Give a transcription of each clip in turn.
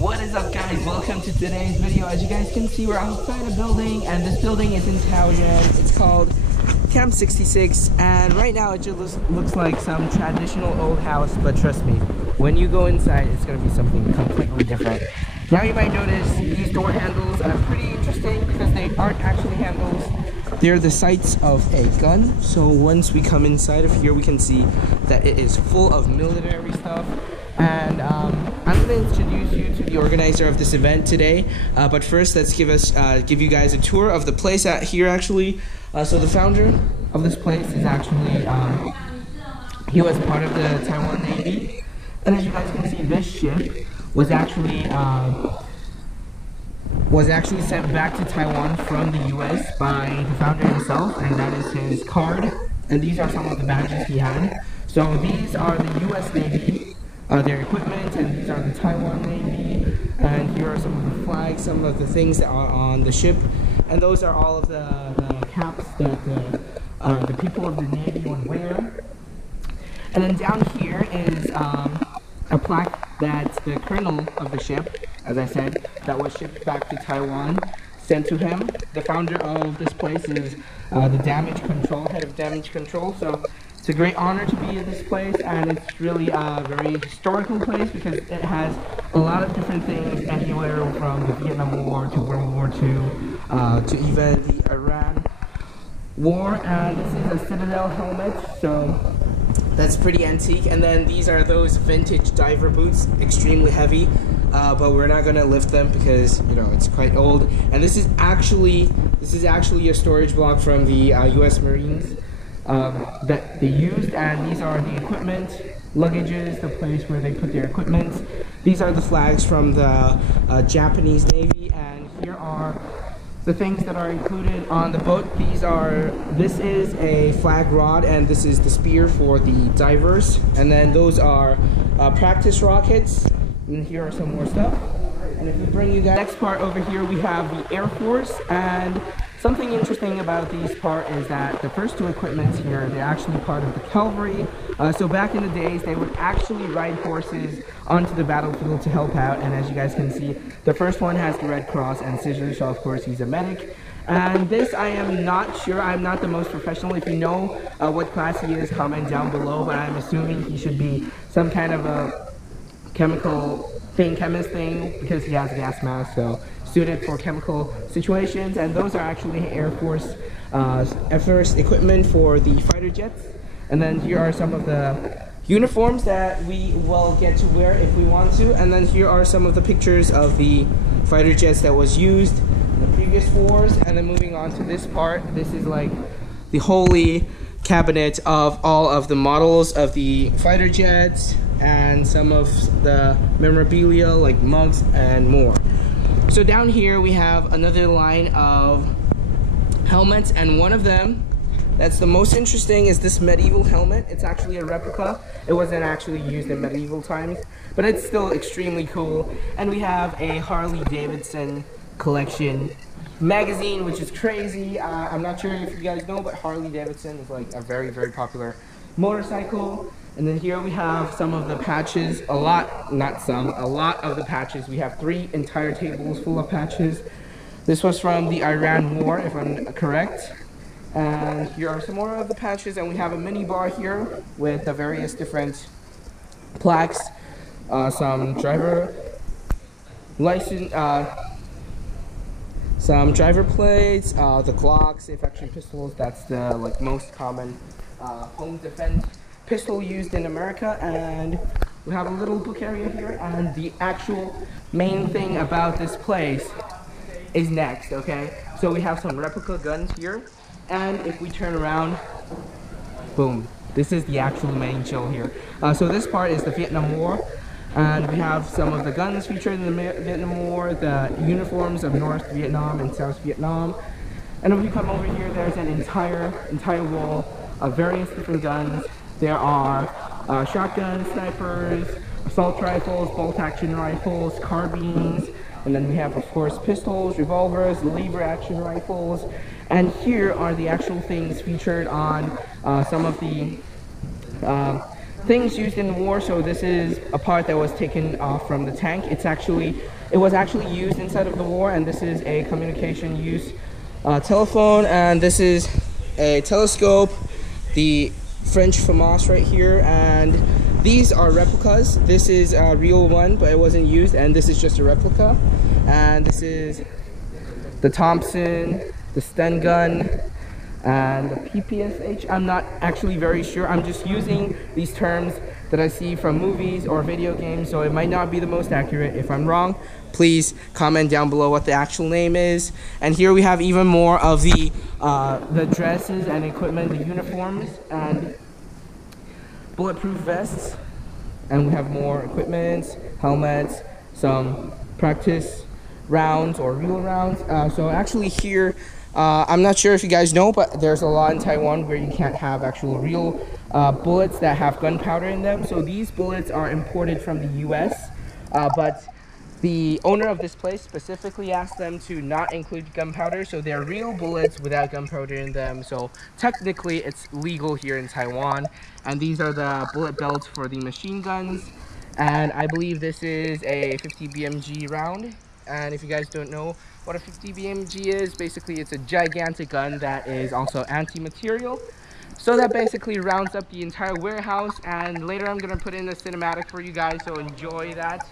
What is up, guys? Welcome to today's video. As you guys can see, we're outside a building, and this building is in Taiwan. It's called Camp 66, and right now it just looks like some traditional old house, but trust me, when you go inside, it's going to be something completely different. Now you might notice these door handles are pretty interesting because they aren't actually handles. They're the sights of a gun. So once we come inside of here, we can see that it is full of military stuff. And I'm going to introduce you to the organizer of this event today. But first, let's give you guys a tour of the place here actually. So the founder of this place is actually, he was part of the Taiwan Navy. And as you guys can see, this ship was actually sent back to Taiwan from the US by the founder himself, and that is his card. And these are some of the badges he had. So these are the US Navy, their equipment, and these are the Taiwan Navy. And here are some of the flags, some of the things that are on the ship. And those are all of the caps that the people of the Navy would wear. And then down here is a plaque that the colonel of the ship, as I said, that was shipped back to Taiwan, sent to him. The founder of this place is the damage control, head of damage control. So it's a great honor to be in this place, and it's really a very historical place because it has a lot of different things, anywhere from the Vietnam War to World War II to even the Iran War. And this is a Citadel helmet, so that's pretty antique. And then these are those vintage diver boots, extremely heavy, but we're not gonna lift them because, you know, it's quite old. And this is actually a storage block from the US Marines that they used. And these are the equipment, luggages, the place where they put their equipment. These are the flags from the Japanese Navy, and here are the things that are included on the boat. This is a flag rod, and this is the spear for the divers. And then those are practice rockets. And here are some more stuff. And if we bring you guys, next part over here, we have the Air Force. And something interesting about these part is that the first two equipments here, they're actually part of the cavalry. So back in the days, they would actually ride horses onto the battlefield to help out. And as you guys can see, the first one has the Red Cross and scissors, so of course he's a medic. And this, I am not sure, I'm not the most professional. If you know what class he is, comment down below, but I'm assuming he should be some kind of a chemist thing, because he has a gas mask, so suited for chemical situations. And those are actually Air Force equipment for the fighter jets. And then here are some of the uniforms that we will get to wear if we want to. And then here are some of the pictures of the fighter jets that was used in the previous wars. And then moving on to this part, this is like the holy cabinet of all of the models of the fighter jets and some of the memorabilia like mugs and more. So down here we have another line of helmets, and one of them that's the most interesting is this medieval helmet. It's actually a replica. It wasn't actually used in medieval times, but it's still extremely cool. And we have a Harley Davidson collection magazine, which is crazy. I'm not sure if you guys know, but Harley Davidson is like a very, very popular motorcycle. And then here we have some of the patches, a lot of the patches. We have 3 entire tables full of patches. This was from the Iran War, if I'm correct. And here are some more of the patches, and we have a mini bar here with the various different plaques, some driver license, some driver plates, the Glock, safe action pistols. That's the most common home defense pistol used in America. And we have a little book area here, and the actual main thing about this place is next. Okay, so we have some replica guns here, and if we turn around, boom, this is the actual main show here. So this part is the Vietnam War, and we have some of the guns featured in the Vietnam War, the uniforms of North Vietnam and South Vietnam. And if we come over here, there's an entire wall of various different guns. There are shotguns, snipers, assault rifles, bolt-action rifles, carbines, and then we have, of course, pistols, revolvers, lever-action rifles. And here are the actual things featured on some of the things used in war. So this is a part that was taken off from the tank. It was actually used inside of the war, and this is a communication use telephone, and this is a telescope, the French FAMAS right here, and these are replicas. This is a real one, but it wasn't used, and this is just a replica. And this is the Thompson, the Sten gun, and the PPSH. I'm not actually very sure. I'm just using these terms that I see from movies or video games, so it might not be the most accurate. If I'm wrong, please comment down below what the actual name is. And here we have even more of the dresses and equipment, the uniforms and bulletproof vests. And we have more equipment, helmets, some practice rounds or real rounds. So actually here, I'm not sure if you guys know, but there's a law in Taiwan where you can't have actual real bullets that have gunpowder in them. So these bullets are imported from the US, but the owner of this place specifically asked them to not include gunpowder, so they're real bullets without gunpowder in them. So technically it's legal here in Taiwan. And these are the bullet belts for the machine guns. And I believe this is a 50 BMG round. And if you guys don't know what a 50 BMG is, basically it's a gigantic gun that is also anti-material. So that basically rounds up the entire warehouse, and later I'm going to put in a cinematic for you guys, so enjoy that.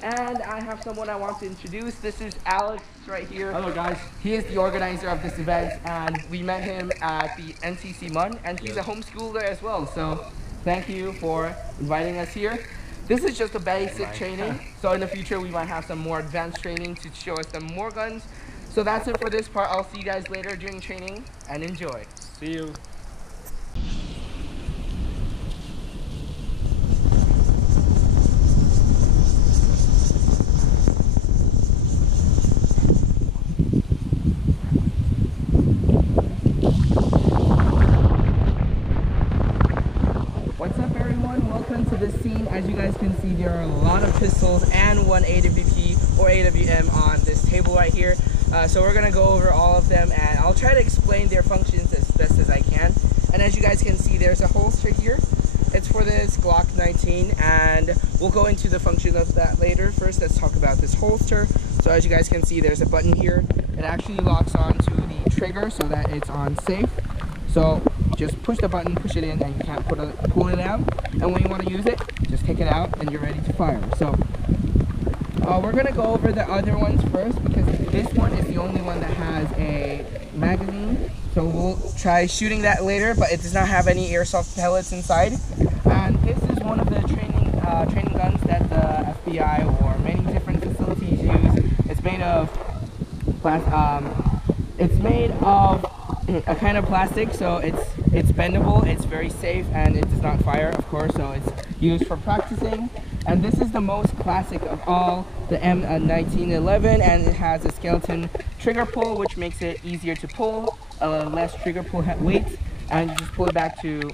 And I have someone I want to introduce. This is Alex right here. Hello guys. He is the organizer of this event, and we met him at the NCC MUN, and he's a homeschooler as well. So thank you for inviting us here. This is just a basic training, so in the future we might have some more advanced training to show us some more guns. So that's it for this part. I'll see you guys later during training, and enjoy. See you. What's up everyone, welcome to this scene. As you guys can see, there are a lot of pistols and one AWP or AWM on this table right here. So we're gonna go over all of them, and I'll try to explain their functions as best as I can. And as you guys can see, there's a holster here. It's for this Glock 19, and we'll go into the function of that later. First, let's talk about this holster. So as you guys can see, there's a button here. It actually locks onto the trigger so that it's on safe. So just push the button, push it in, and you can't pull it out. And when you want to use it, just take it out and you're ready to fire. So we're going to go over the other ones first, because this one is the only one that has a magazine. So we'll try shooting that later, but it does not have any airsoft pellets inside. And this is one of the training guns that the FBI or many different facilities use. It's made of a kind of plastic, so it's bendable, it's very safe, and it does not fire, of course, so it's used for practicing. And this is the most classic of all, the M1911, and it has a skeleton trigger pull, which makes it easier to pull, less trigger pull weight, and you just pull it back to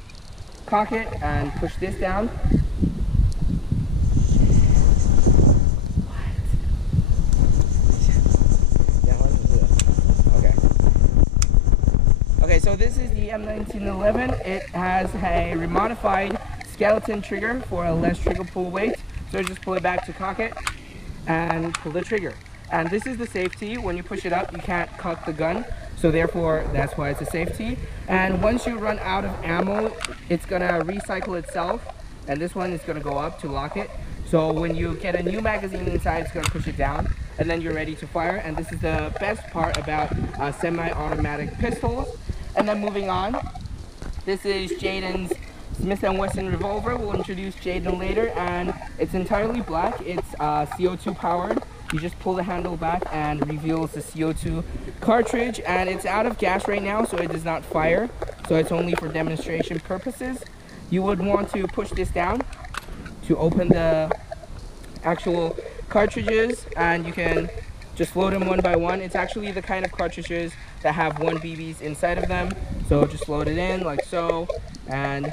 cock it and push this down. Okay, so this is the M1911. It has a remodified skeleton trigger for a less trigger pull weight. So just pull it back to cock it and pull the trigger. And this is the safety. When you push it up, you can't cock the gun. So therefore, that's why it's a safety. And once you run out of ammo, it's gonna recycle itself. And this one is gonna go up to lock it. So when you get a new magazine inside, it's gonna push it down, and then you're ready to fire. And this is the best part about semi-automatic pistols. And then moving on, this is Jaden's Smith & Wesson revolver. We'll introduce Jaden later, and it's entirely black. It's CO2 powered. You just pull the handle back and reveals the CO2 cartridge, and it's out of gas right now, so it does not fire. So it's only for demonstration purposes. You would want to push this down to open the actual cartridges, and you can just load them one by one. It's actually the kind of cartridges that have 1 BBs inside of them. So just load it in like so. And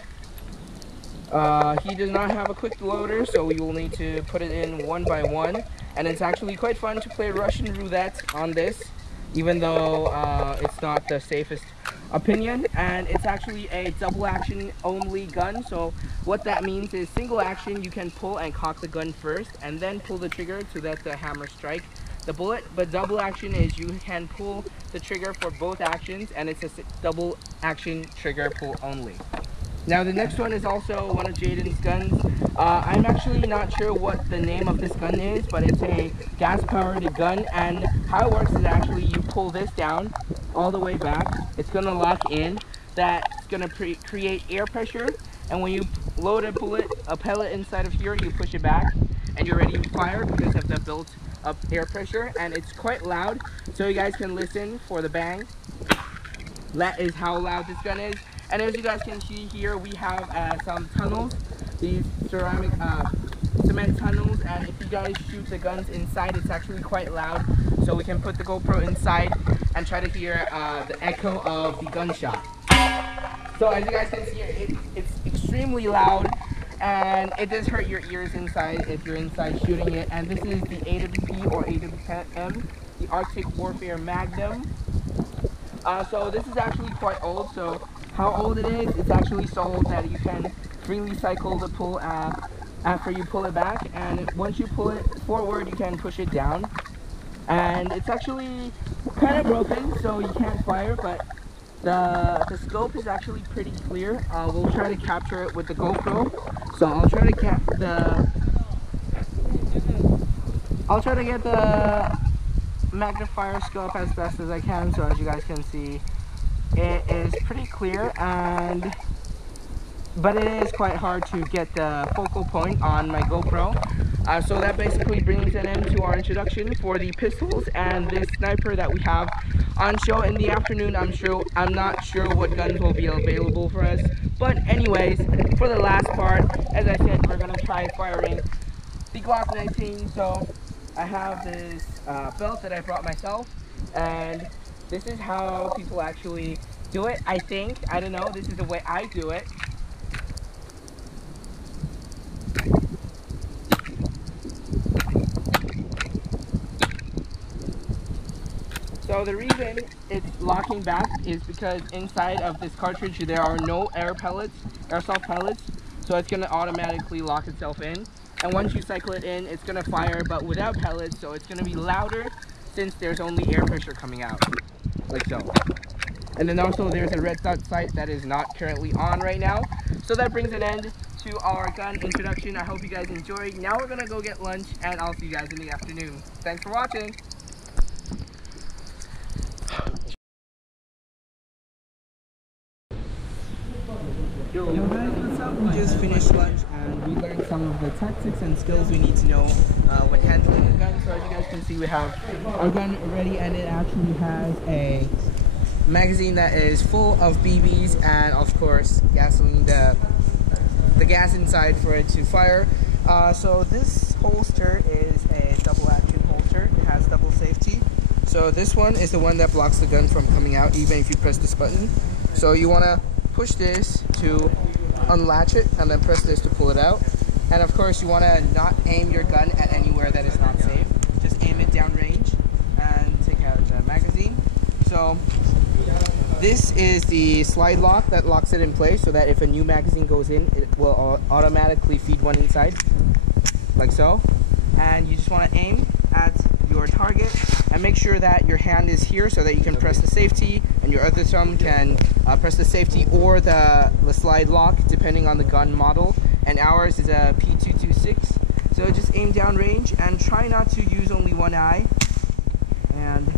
he does not have a quick loader, so we will need to put it in one by one. And it's actually quite fun to play Russian roulette on this, even though it's not the safest opinion, and it's actually a double action only gun. So what that means is single action, you can pull and cock the gun first and then pull the trigger to let the hammer strike the bullet, but double action is you can pull the trigger for both actions, and it's a double action trigger pull only. Now the next one is also one of Jaden's guns. I'm actually not sure what the name of this gun is, but it's a gas powered gun, and how it works is actually you pull this down all the way back. It's going to lock in. That's going to create air pressure, and when you load a pellet inside of here, you push it back and you're ready to fire because of the built up air pressure, and it's quite loud, so you guys can listen for the bang. That is how loud this gun is. And as you guys can see here, we have some tunnels, these ceramic cement tunnels, and if you guys shoot the guns inside, it's actually quite loud, so we can put the GoPro inside and try to hear the echo of the gunshot. So as you guys can see, it's extremely loud, and it does hurt your ears inside if you're inside shooting it. And this is the AWP or AWM, the Arctic Warfare Magnum. So this is actually quite old. So how old it is, it's actually so old that you can freely cycle the pull after you pull it back, and once you pull it forward, you can push it down. And it's actually kind of broken, so you can't fire, but the scope is actually pretty clear. We'll try to capture it with the GoPro. So I'll try to get the magnifier scope as best as I can. So as you guys can see, it is pretty clear, but it is quite hard to get the focal point on my GoPro. So that basically brings an end to our introduction for the pistols and this sniper that we have on show in the afternoon. I'm not sure what guns will be available for us, but anyways, for the last part, as I said, we're gonna try firing the Glock 19. So I have this belt that I brought myself, and this is how people actually do it. I don't know, this is the way I do it. So the reason it's locking back is because inside of this cartridge there are no airsoft pellets, so it's going to automatically lock itself in. And once you cycle it in, it's going to fire, but without pellets, so it's going to be louder since there's only air pressure coming out, like so. And then also there's a red dot sight that is not currently on right now. So that brings an end to our gun introduction. I hope you guys enjoyed. Now we're going to go get lunch, and I'll see you guys in the afternoon. Thanks for watching. Yo guys, what's up? We just finished lunch and we learned some of the tactics and skills we need to know when handling a gun. So as you guys can see, we have our gun ready, and it actually has a magazine that is full of BBs and of course gasoline, the gas inside for it to fire. So this holster is a double action holster. It has double safety. So this one is the one that blocks the gun from coming out even if you press this button. So you want to push this to unlatch it and then press this to pull it out. And of course you want to not aim your gun at anywhere that is not safe. Just aim it down range and take out the magazine. So this is the slide lock that locks it in place so that if a new magazine goes in, it will automatically feed one inside, like so. And you just want to aim at your target and make sure that your hand is here so that you can press the safety, and your other thumb can press the safety or the slide lock depending on the gun model. And ours is a P226. So just aim down range and try not to use only one eye. And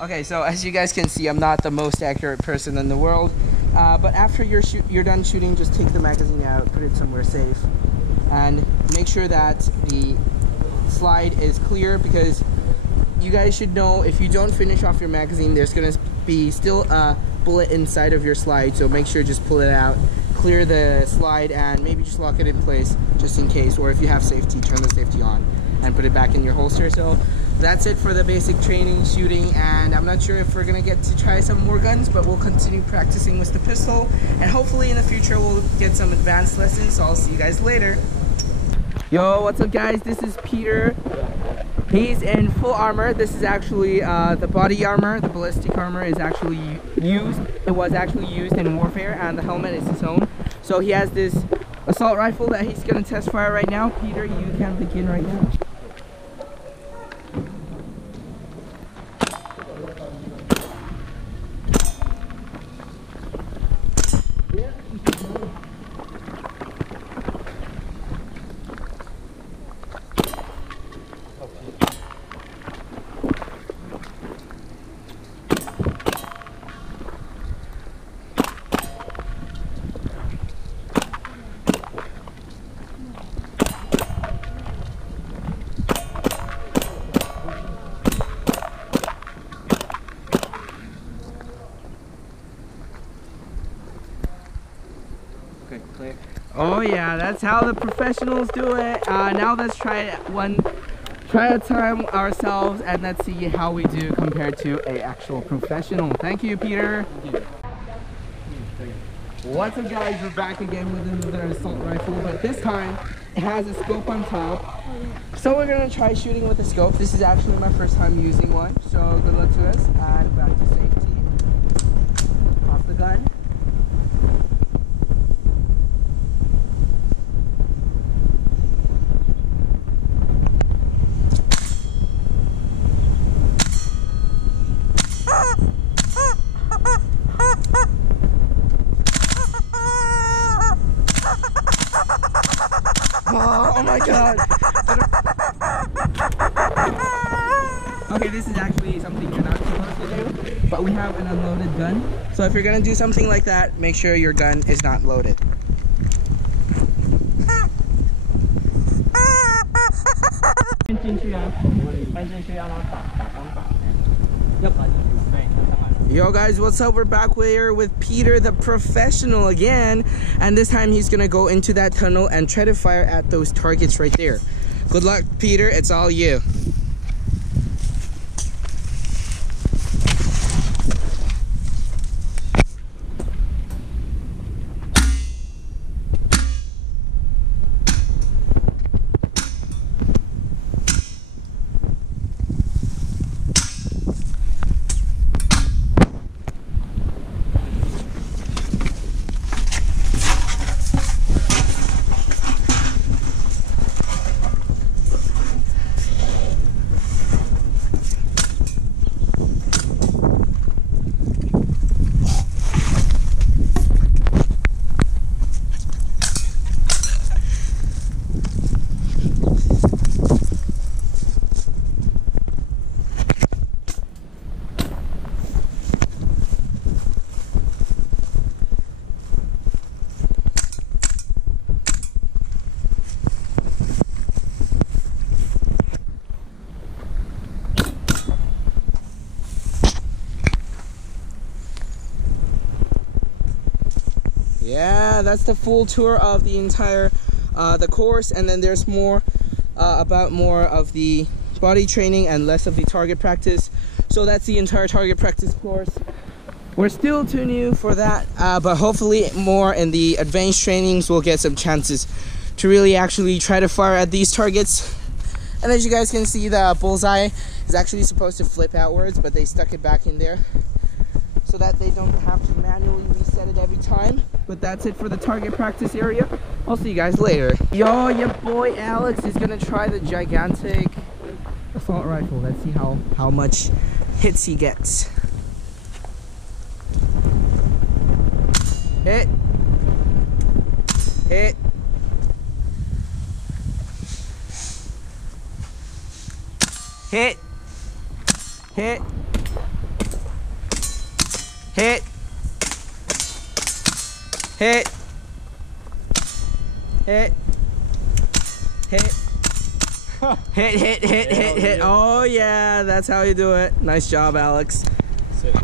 okay, so as you guys can see, I'm not the most accurate person in the world, but after you're done shooting, just take the magazine out, put it somewhere safe, and make sure that the slide is clear, because you guys should know if you don't finish off your magazine, there's going to be still a bullet inside of your slide, so make sure just pull it out clear the slide and maybe just lock it in place just in case, or if you have safety, turn the safety on and put it back in your holster. So that's it for the basic training, shooting, and I'm not sure if we're gonna get to try some more guns, but we'll continue practicing with the pistol, and hopefully in the future we'll get some advanced lessons. So I'll see you guys later. Yo, what's up guys? This is Peter. He's in full armor. This is actually the body armor. The ballistic armor is actually used. It was actually used in warfare, and the helmet is his own. So he has this assault rifle that he's gonna test fire right now. Peter, you can begin right now. Clear. Oh yeah, that's how the professionals do it. Now let's try a time ourselves, and let's see how we do compared to a actual professional. Thank you, Peter. What's up guys, we're back again with another assault rifle, but this time it has a scope on top. So we're gonna try shooting with a scope. This is actually my first time using one, so good luck to us. And back to safety. Off the gun. Oh my god! Okay, this is actually something you're not supposed to do, but we have an unloaded gun. So if you're gonna do something like that, make sure your gun is not loaded. Yo guys, what's up? We're back here with Peter the professional again, and this time he's gonna go into that tunnel and try to fire at those targets right there. Good luck, Peter, it's all you. Yeah, that's the full tour of the entire the course, and then there's more about more of the body training and less of the target practice. So that's the entire target practice course. We're still too new for that, but hopefully more in the advanced trainings we'll get some chances to really actually try to fire at these targets. And as you guys can see, the bullseye is actually supposed to flip outwards, but they stuck it back in there so that they don't have to manually reset it every time. But that's it for the target practice area. I'll see you guys later. Yo, your boy Alex is gonna try the gigantic assault rifle. Let's see how much hits he gets. Hit. Hit. Hit. Hit. Hit. Hit. Hit. Hit. Hit, hit, hit, hit, hit. Oh yeah, that's how you do it. Nice job, Alex.